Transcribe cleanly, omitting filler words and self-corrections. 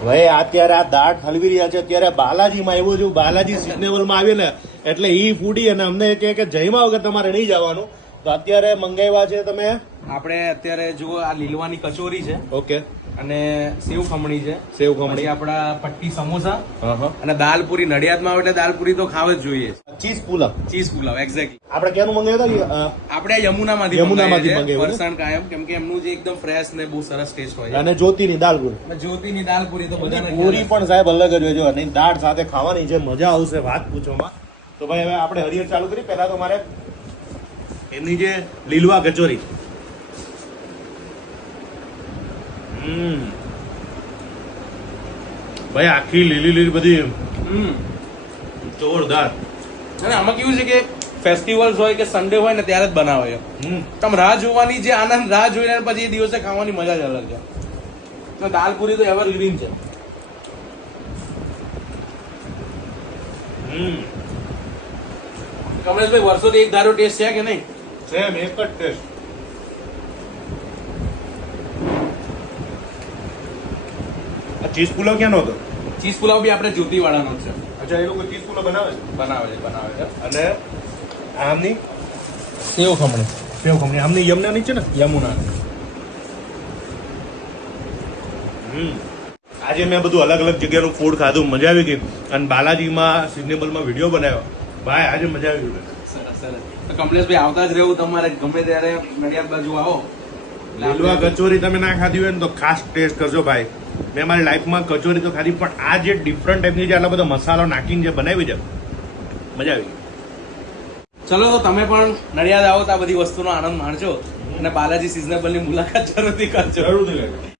ભાઈ અત્યારે આ દાળ હલવી રહ્યા છે અત્યારે બાલાજીમાં એવું છે બાલાજી સિઝનેબલમાં આવે ને એટલે ઈ ફૂડી અને અમને કહે કે જયમાં વગર તમારે નહીં જવાનું તો અત્યારે મંગાવ્યા છે તમે આપણે અત્યારે જુઓ આ લીલવાની કચોરી છે ઓકે અને સેવ ખમણી છે સેવ ખમણી આપડા પટ્ટી સમોસા હા હા અને દાલપુરી નડિયાદમાં આવે એટલે દાલપુરી તો ખાવ જ જોઈએ cheese pulao cheese pulao exactly આપણે ક્યાંનું મંગાવ્યા હતા આપણે યમુનામાંથી યમુનામાંથી મંગાવ્યા છે, મંગાવ્યું ને? ફરસાણ કાયમ કેમ કે એમનું જે એકદમ ફ્રેશ ને બહુ સરસ ટેસ્ટ હોય અને જ્યોતિની દાળ પૂરી છે જ્યોતિની દાલપુરી તો બધાને પૂરી પણ સાહેબ અલગ જ હોય જો અને દાળ સાથે ખાવાની જે મજા આવશે વાત પૂછોમાં તો ભાઈ હવે આપણે હરિયર ચાલુ કરી પહેલા તો મારે એમની જે લીલવા કચોરી ભાઈ આખી લીલી લીલી બધી જોરદાર અને આમાં કેવું છે કે ફેસ્ટિવલ્સ હોય કે સન્ડે હોય ને ત્યારે જ બનાવે છે તમે રાહ જોવાની જે આનંદ રાહ જોઈને પછી એ દિવસે ખાવાની મજા જ અલગ છે તો દાલપુરી તો એવરગ્રીન છે કમલેશભાઈ વર્ષોથી એક ધારો ટેસ્ટ છે કે નહીં? સેમ એક જ ટેસ્ટ આ ચીઝ પુલાવ ક્યાંનો હતો ચીઝ પુલાવ બી આપણે જ્યોતિવાળાનો જ છે. અચ્છા એ લોકો ચીઝ પુલાવ બનાવે છે બનાવે છે અને આમની સેવ ખમણી સેવ ખમણી આમની યમુનાની છે ને યમુના આજે મેં બધું અલગ અલગ જગ્યાનું ફૂડ ખાધું મજા આવી ગઈ અને બાલાજીમાં સિઝનેબલમાં વિડીયો બનાવ્યો ભાઈ આજે મજા આવી ગઈ સરસ સરસ તો કમલેશભાઈ આવતા જ રહેવું તમારે ગમે ત્યારે નડિયાદ બાજુ આવો લીલવા કચોરી તમે ના ખાધી હોય ને તો ખાસ ટેસ્ટ કરજો ભાઈ મેં મારી લાઈફમાં કચોરી તો ખાધી પણ આ જે ડિફરન્ટ ટાઈપની જે આટલા બધા મસાલો નાખીને જે બનાવી છે મજા આવી ગઈ. ચલો તો તમે પણ નડિયાદ આવો તો આ બધી વસ્તુનો આનંદ માણજો અને બાલાજી સિઝનેબલની મુલાકાત જરૂરથી કરજો. જરૂરથી લેજો.